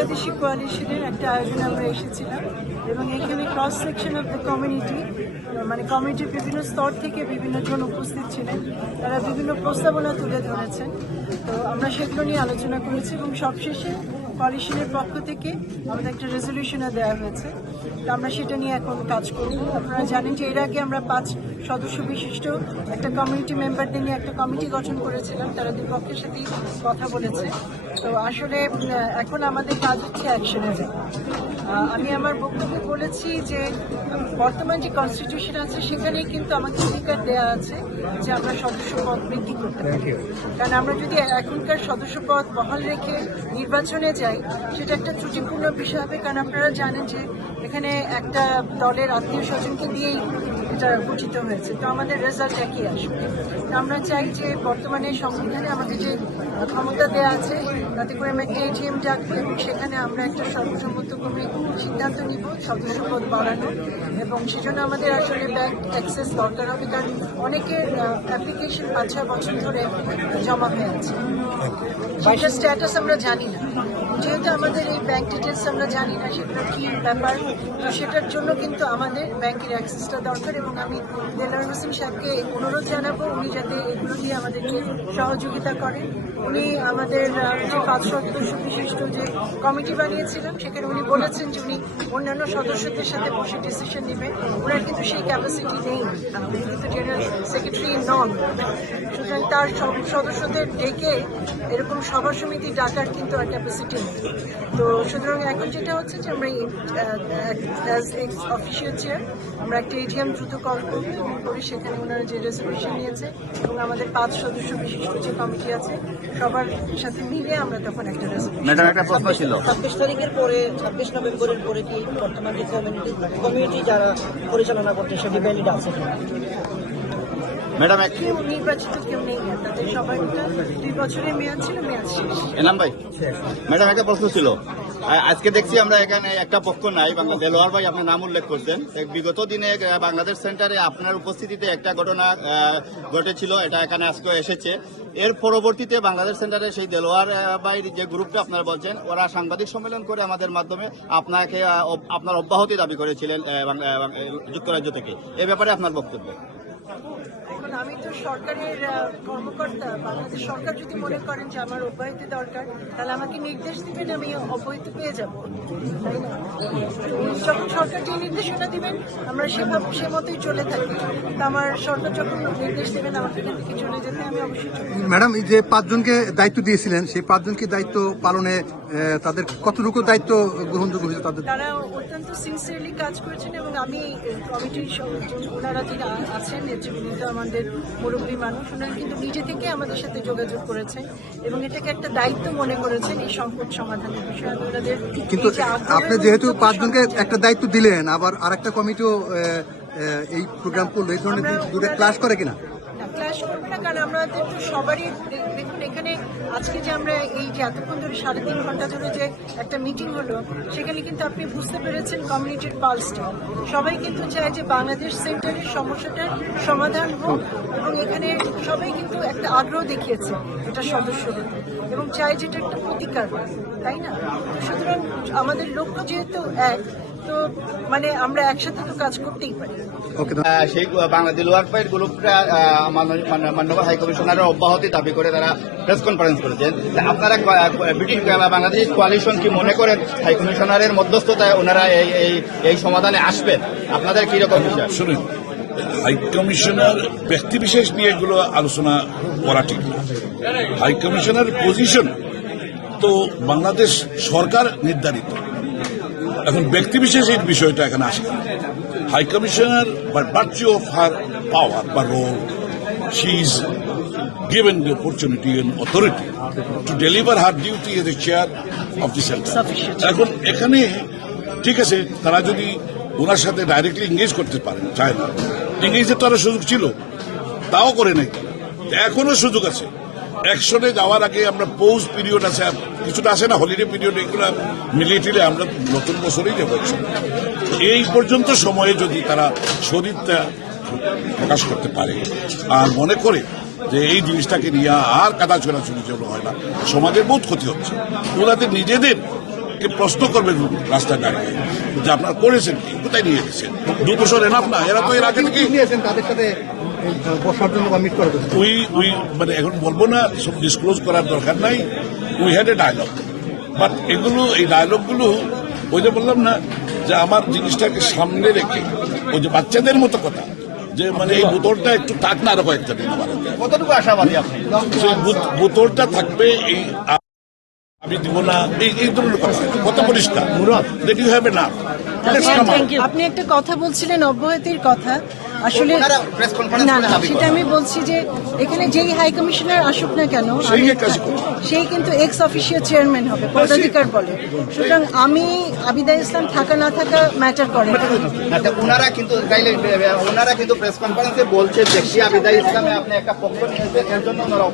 একাদশী কোয়ালিশনের একটা আয়োজনে আমরা এসেছিলাম এবং এখানে cross section of the community, মানে কমিউনিটির বিভিন্ন স্তর থেকে বিভিন্ন জন উপস্থিত ছিলেন। তারা বিভিন্ন প্রস্তাবনা তুলে ধরেছেন, তো আমরা সেগুলো নিয়ে আলোচনা করেছি এবং সবশেষে কোয়ালিশনের পক্ষ থেকে আমাদের একটা রেজলিউশনও দেওয়া হয়েছে। তো আমরা সেটা নিয়ে এখন কাজ করব। আপনারা জানেন যে এর আগে আমরা 5 সদস্য বিশিষ্ট একটা কমিউনিটি মেম্বারদের নিয়ে একটা কমিটি গঠন করেছিলাম, তারা দুই পক্ষের সাথেই কথা বলেছে। তো আসলে এখন আমাদের কাজ হচ্ছে অ্যাকশনে যাওয়া। আমি আমার বক্তব্যে বলেছি যে বর্তমান যে কনস্টিটিউশন আছে সেখানেই কিন্তু আমাকে অধিকার দেওয়া আছে যে আমরা সদস্য পদ বৃদ্ধি করতে পারি। কারণ আমরা যদি এখনকার সদস্য পদ বহাল রেখে নির্বাচনে যাই সেটা একটা ত্রুটিপূর্ণ বিষয় হবে, কারণ আপনারা জানেন যে এখানে একটা দলের আত্মীয় স্বজনকে দিয়েই এটা গঠিত হয়েছে, তো আমাদের রেজাল্ট একই আসবে। আমরা চাই যে বর্তমানে সংবিধানে আমাদের যে ক্ষমতা দেওয়া আছে তাতে করে আমরা একটা এজিএম ডাকবো এবং সেখানে আমরা একটা সর্বসম্মতক্রমে সিদ্ধান্ত নিব সদস্য পদ বাড়ানো, এবং সেজন্য আমাদের আসলে ব্যাংক অ্যাক্সেস দরকার হবে, কারণ অনেকের অ্যাপ্লিকেশন 5-6 বছর ধরে জমা হয়ে আছে, সেটা স্ট্যাটাস আমরা জানি না। যেহেতু আমাদের এই ব্যাংক ডিটেলস আমরা জানি না সেগুলো কি ব্যাপার, তো সেটার জন্য কিন্তু আমাদের ব্যাংকের অ্যাক্সেসটা দরকার। এবং আমি দেলোয়ার হোসেন সাহেবকে অনুরোধ জানাবো উনি যাতে এগুলো নিয়ে আমাদেরকে সহযোগিতা করেন। উনি আমাদের যে 5 সদস্য বিশিষ্ট যে কমিটি বানিয়েছিলেন সেখানে উনি বলেছেন যে উনি অন্যান্য সদস্যদের সাথে বসে ডিসিশন নেবেন, ওনার কিন্তু সেই ক্যাপাসিটি নেই, উনি কিন্তু জেনারেল সেক্রেটারি নন। সুতরাং তার সব সদস্যদের ডেকে এরকম সভা সমিতি ডাকার কিন্তু আর ক্যাপাসিটি নেই। তো সুতরাং এখন যেটা হচ্ছে যে আমরা অ্যাজ এক্স অফিসিয়াল চেয়ার আমরা একটা এজিএম দ্রুত কল করবো এবং করে সেখানে ওনারা যে রেজলিউশন নিয়েছে এবং আমাদের 5 সদস্য বিশিষ্ট যে কমিটি আছে সবার সাথে মিলে আমরা তখন একটা রেজলিউশন। ম্যাডাম, একটা প্রশ্ন ছিল। 26 তারিখের পরে 26 নভেম্বরের পরে কি বর্তমান যে কমিউনিটি যারা পরিচালনা করছে সেটি ভ্যালিড আছে কিনা? ম্যাডাম, কেউ নির্বাচিত কেউ নেই, তাদের সবার 2 বছরের মেয়াদ ছিল, মেয়াদ শেষ। এনাম ভাই, ম্যাডাম একটা প্রশ্ন ছিল। আজকে দেখছি আমরা এখানে একটা পক্ষ নাই, দেলোয়ার ভাই আপনার নাম উল্লেখ করছেন। বিগত দিনে বাংলাদেশ সেন্টারে আপনার উপস্থিতিতে একটা ঘটনা ঘটেছিল, এটা এখানে আজকে এসেছে। এর পরবর্তীতে বাংলাদেশ সেন্টারে সেই দেলোয়ার ভাইয়ের যে গ্রুপটা আপনারা বলছেন, ওরা সাংবাদিক সম্মেলন করে আমাদের মাধ্যমে আপনাকে আপনার অব্যাহতি দাবি করেছিলেন যুক্তরাজ্য থেকে। এ ব্যাপারে আপনার বক্তব্য? এখন আমি তো সরকারের কর্মকর্তা, বাংলাদেশ সরকার যদি মনে করেন যে আমার অব্যাহতি দরকার তাহলে আমাকে নির্দেশ দিবেন, আমি অব্যাহতি পেয়ে যাব, তাই না? যখন সরকার যে নির্দেশনা দিবেন আমরা সে মতোই চলে থাকি। তা আমার সরকার যখন নির্দেশ দেবেন আমাকে এখান থেকে চলে যেতে, আমি অবশ্যই চলে যাব। ম্যাডাম, এই যে 5 জনকে দায়িত্ব দিয়েছিলেন সেই 5 জনকে দায়িত্ব পালনে তাদের কতটুকু দায়িত্ব গ্রহণযোগ্য হয়েছে? তারা অত্যন্ত সিনসিয়ারলি কাজ করেছেন এবং আমি কমিটির ওনারা যারা আছেন নেতৃবৃন্দ আমাদের মুরব্বী মানুষ, ওনারা কিন্তু নিজে থেকে আমাদের সাথে যোগাযোগ করেছেন এবং এটাকে একটা দায়িত্ব মনে করেছেন এই সংকট সমাধানের বিষয়ে। ওনাদের কিন্তু আপনি যেহেতু 5 জনকে একটা দায়িত্ব দিলেন, আবার আরেকটা কমিটিও এই প্রোগ্রাম করলো, এই ধরনের দুটো ক্লাস করে কিনা? ক্লাস করবে না, কারণ আমাদের তো সবারই দেখুন এখানে আজকে যে আমরা এই যে এতক্ষণ ধরে 3.5 ঘন্টা ধরে যে একটা মিটিং হলো সেখানে কিন্তু আপনি বুঝতে পেরেছেন কমিউনিটির পালসটা। সবাই কিন্তু চায় যে বাংলাদেশ সেন্টারের সমস্যাটার সমাধান হোক এবং এখানে সবাই কিন্তু একটা আগ্রহ দেখিয়েছে এটা সদস্য হতে এবং চায় যেটা একটা প্রতিকার, তাই না? সুতরাং আমাদের লক্ষ্য যেহেতু এক, তো মানে আমরা একসাথে তো কাজ করতেই পারি। সেই দেলোয়ার ভাইয়ের গ্রুপটা মাননীয় হাই কমিশনারের অব্যাহতি দাবি করে তারা প্রেস কনফারেন্স করেছেন। আপনারা ব্রিটিশ বাংলাদেশ কোয়ালিশন কি মনে করেন হাই কমিশনারের মধ্যস্থতায় ওনারা এই সমাধানে আসবেন? আপনাদের কি রকম বিষয়? শুনুন, হাই কমিশনার ব্যক্তি বিশেষ নিয়ে এগুলো আলোচনা করা ঠিক না। হাই কমিশনার পজিশন তো বাংলাদেশ সরকার নির্ধারিত, এখন ব্যক্তি বিশেষ এই বিষয়টা এখানে আসে। High commissioner by virtue of her power বা role, she is given the opportunity and authority to deliver her duty as the chair of the center. এখন এখানে ঠিক আছে, তারা যদি ওনার সাথে ডাইরেক্টলি এঙ্গেজ করতে পারেন, চায় না, এঙ্গেজের তো আরো সুযোগ ছিল, তাও করে নাই। এখনো সুযোগ আছে। অ্যাকশনে যাওয়ার আগে আমরা পৌজ পিরিয়ড আছে, কিছুটা আসে না হলিডে পিরিয়ড, এগুলো মিলিয়ে টিলে আমরা নতুন বছরেই যাবো। এই পর্যন্ত সময়ে যদি তারা শরীরটা প্রকাশ করতে পারে আর মনে করে যে এই জিনিসটাকে নিয়ে আর কাদা ছোড়াছুড়ি যেন হয় না, সমাজের বহুত ক্ষতি হচ্ছে, ওনাদের নিজেদের আমাকে প্রশ্ন করবে রাস্তায় দাঁড়িয়ে যে আপনার করেছেন কি, কোথায় নিয়ে গেছেন? 2 বছর এনাফ না? এরা তো এর আগে থেকে নিয়েছেন তাদের সাথে এই বসার জন্য বা মিট করার জন্য? উই মানে এখন বলবো না, সব ডিসক্লোজ করার দরকার নাই। We had a dialogue, but এগুলো এই ডায়লগগুলো ওই যে বললাম না যে আমার জিনিসটাকে সামনে রেখে ওই যে বাচ্চাদের মতো কথা যে মানে এই বোতলটা একটু থাক না আরো কয়েকটা দিন আমার হাতে। কতটুকু আশাবাদী আপনি? সেই বোতলটা থাকবে, এই আমি দিব না, এই ধরনের কথা কত পরিষ্কার দ্যাট ইউ হ্যাভ এ না। আপনি একটা কথা বলছিলেন অব্যাহতির কথা, আসলে ওনারা press conference না করে না দাবি সেটা করেন। আমি বলছি যে এখানে যেই হাই কমিশনার আসুক না কেন সেই কাজ করবে। সেই কিন্তু এক্স অফিসিয়াল চেয়ারম্যান হবে, পদাধিকার বলে। সুতরাং আমি আবিদা ইসলাম থাকা না থাকা ম্যাটার করে না। আচ্ছা, ওনারা কিন্তু প্রেস কনফারেন্সে বলছে যে আবিদা ইসলামে আপনি একটা পক্ষ নিয়েছেন, এর জন্য ওনারা